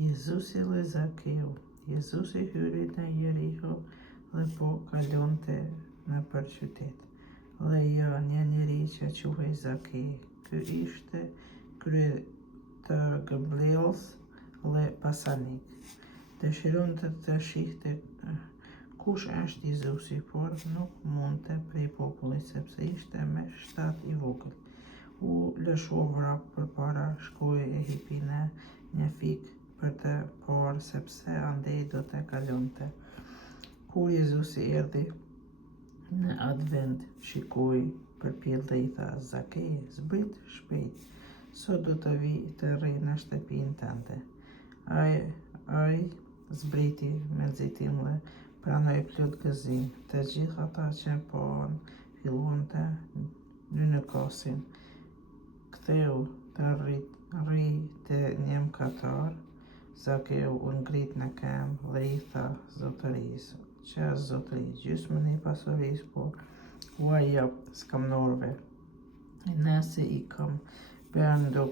Jezusi dhe Zakeu. Jezusi hyri në Jeriho dhe po kalonte nëpër qytet. Dhe një njeri që quhej Zakei. Ky ishte krye të gëmbëllës dhe pasanik. Dëshironte të shihte kush është Jezusi, por nuk mundte prej popullit sepse ishte me shtat i vogël. U lëshua vrap përpara, shkoi e hipi në një fik për të parë sepse andej do të kalonte. Kur Jezusi erdhi në atë vend, shikoi përpjell dhe i tha: Zakei, zbrit shpejt, sot do të vi të rri në shtëpinë tënde. Ai zbriti me nxitim dhe pranoi plot gëzim. Të gjithë ata që paën filluan të nënëkosin. Ktheu të rri te një mëkatar. Zakeu u ngrit në këmbë dhe i tha zotërisë: Çfarë zotëri, gjysmën e pasurisë, po ua jap skamnorëve. Nëse i kam bërë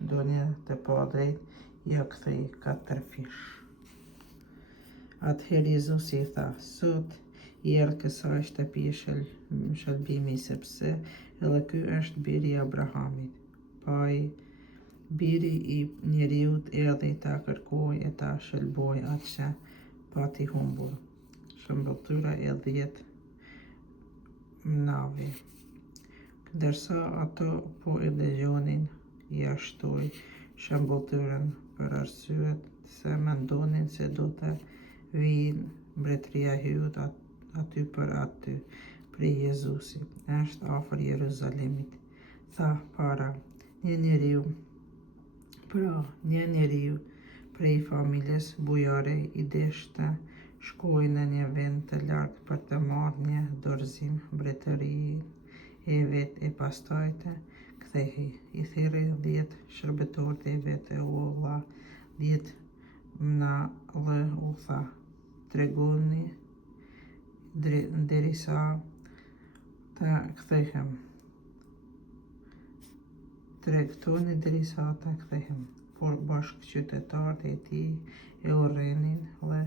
ndonjë të padrejt, ja kthej 4 fish. Atëherë Jezusi i tha: Sot i erdhë kësaj shtëpie shëlbimi, sepse edhe ky është biri i Abrahamit. Pai biri i njeriut erdhi ta kërkojë e ta shëlbojë atë që pati humbur. Shëmbëltyra e 10 mnave. Ndërsa ato po e dëgjonin, ia shtoi shëmbëltyrën për arsye se mendonin se do të vijë mbretëria e Yut aty për aty. Prej Jezusi është afër Jeruzalemit, tha para. Një njeriu prej familjes bujare i deshte të shkojë në një vend të lartë për të marrë një dorëzim mbretërinë e vet e pastaj të kthehej. I thirrri 10 shërbëtorët e vet e u dha 10 mna dhe u tha: Tregtoni derisa të kthehem. Por bashkëqytetarët e tij e urrënin dhe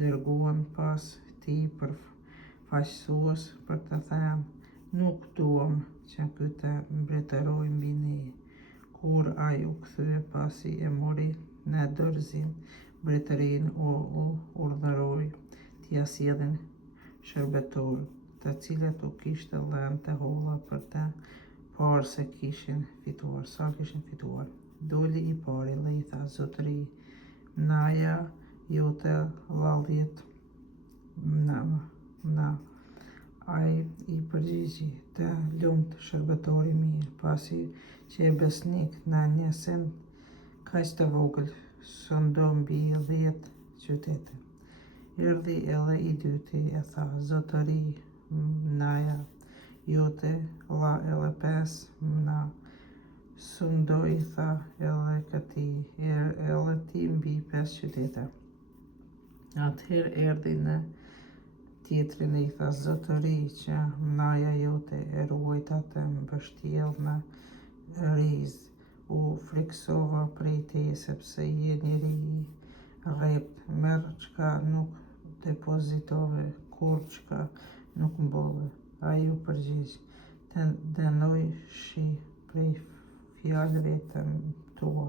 dërguan pas tij përfaqësues për të thënë: Nuk duam që ky të mbretërojë mbi ne. Kur ai u kthye pasi e mori në dorëzim mbretërinë, u urdhëroi t'ia sjellin shërbëtorë, të cilët u kishte lënë të holla për të parë se kishin fituar. Doli i pari dhe i tha: Zotëri, mnaja jote dha 10 mna. Ai i përgjigji: Të lumt shërbëtori mirë, pasi që je besnik në një send kaq të vogël, sundo mbi 10 qytete. Erdhi edhe i dyti e tha: Zotëri, mnaja jote dha edhe 5 mna. Sundo, i tha edhe këtij, edhe ti mbi 5 qytete. Atëherë erdhi në tjetrin e i tha: Zotëri, që mnaja jote e ruajt atë mbështjell në rizë. U friksova prej teje sepse je njeri i rrept. Merr çka nuk depozitove, kur çka nuk mbolle. Ai u përgjigj: Të dënoj shi prej fjalëve të tua,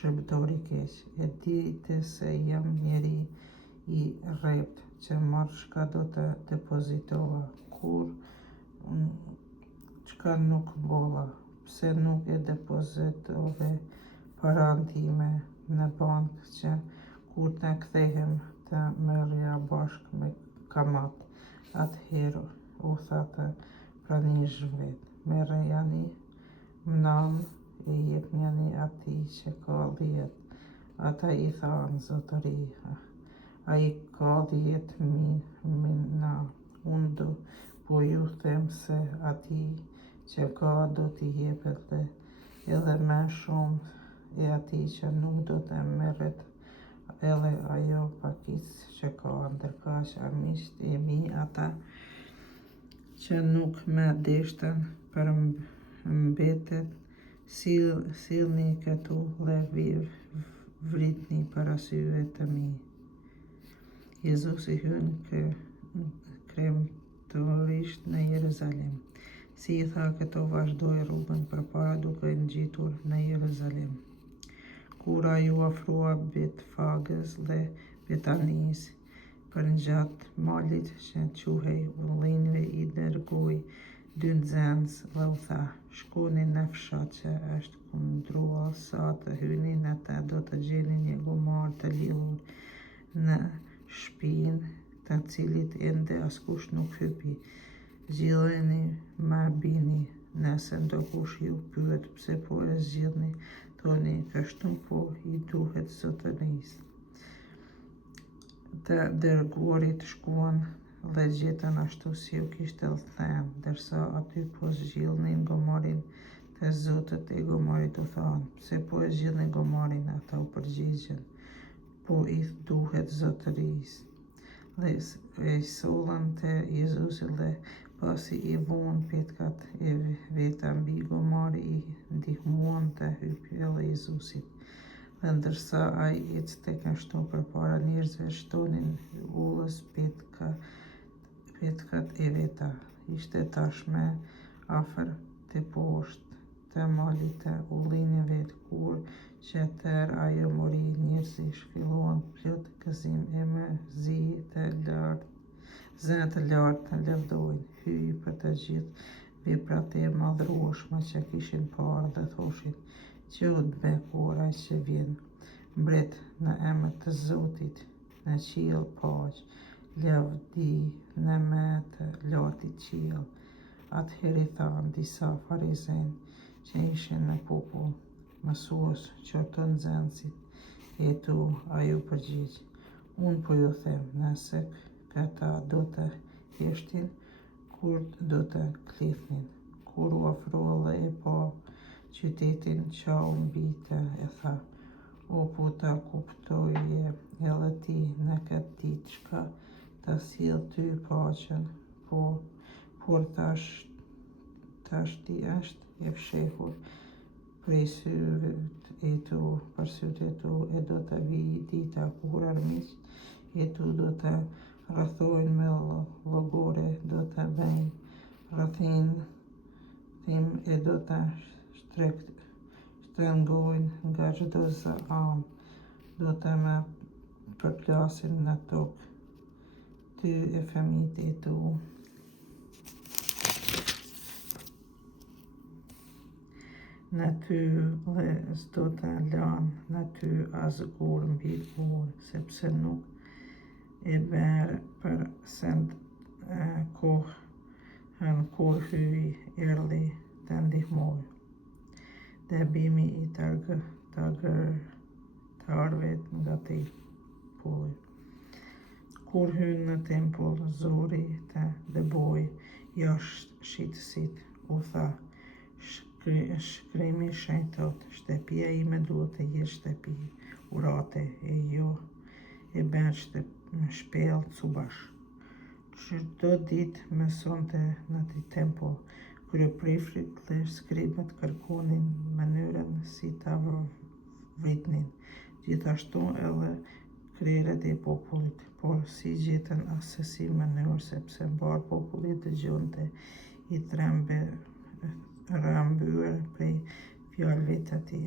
shërbëtor i keq. E dite se jam njeri i rrept, që marr çka do të depozitova, kur çka nuk mbolla. Pse nuk e depozitove paranë time në bankë, që kur të kthehem të merrja bashkë me kamat. Atëherë u tha të pranishmëve: Merrjani mnan e jepni atij që ka 10. Ata i thanë: Zotëri, ai ka 10 mina. Unë po ju them se atij që ka do t'i jepet edhe më shumë, e atij që nuk do të merret edhe ajo pakicë që ka. Ndërkaq armiqtë e mi, ata që nuk më deshtën për mbetet, sillni këtu dhe vritni para syve të mi. Jezusi hyn kremtorisht në Jeruzalem. Si I tha këto vazhdoi rrugën përpara duke ngjitur në Jeruzalem. Kur ju afrua Betfagës dhe Betanis, përngjatë malit që quhej Ullinjve I dërgoi 2 nxënës dhe u tha: shkoni në fshat që është kundrull, sa të hyni në të do të gjeni një gomar të lidhur në shtëpinë të cilit ende askush nuk hypi. Zgjidheni ma bini, nëse ndokush ju pyet pse po e zgjidhni, thoni kështu po I duhet zotërisë. Të dërguarit shkuan dhe gjetën ashtu si u kishte thënë, ndërsa aty po zgjidhnin gomarin të Zotit e gomarit u thanë: pse po e zgjidhni gomarin? Ata u përgjigjen: po I duhet zotërisë. Dhe e sollën te Jezusi dhe pasi I vuan petkat e veta mbi gomari I ndihmuan të hypte edhe Jezusit. Dhe ndërsa ai ecte kështu përpara njerëzve, shtonin ullës petkat e veta. Ishte tashmë afër te poshtë të malit të Ullinjve, kur që tërë ajo mori, njerëzit filluan plot gëzim e mërzi të lartë. Zënë të lartë të lëvdojnë, hyj për të gjithë veprat e madhrueshme që kishin parë dhe thoshin: qoftë bekuar ai që vjen, mbret në emër të Zotit, në qiell paqë, lavdi në me të lartit qiell. Atëherë I thanë disa farizejnë që ishin në popull: mësues, qorto nxënësit. Etu ai u përgjigj: unë po ju them, nëse këta do të heshtin, kurt do të klithnin. Kur u afrua dhe e pa qytetin, qau mbi të e tha: o po ta kuptoje edhe ti në këtë ditë çka ta sjell ty paqen, por tash ti është e fshehur prej syve e tu, për sytë e tu, e do të vijë dita kur armiqt e tu do të rrethojnë me llogore, do të bëjnë rrethin tim e do të shtrëngojnë nga çdo anë, do të më përplasin në tokë, ty e fëmijët e tu. Në ty dhe s'do të lanë në ty as gur mbi gur, sepse nuk e merr për send kohën kur hyj erdhi të ndihmoj. Dëbimi I tregtarëve nga tempulli. Kur hyn në tempull, zuri të dëboi jashtësitë, u tha: shkrimi shenjtë thotë, shtëpia ime duhet të jetë shtëpi urate e jo e bërë shpellë cubash. Çdo ditë mësonte në atë tempull. Kryeprifrit dhe skribët kërkonin mënyrën si ta vritnin, gjithashtu edhe krerët e popullit, por si gjetën asesi mënyrë, sepse mbar populli dëgjonte I rrëmbyer prej fjalëve të tij.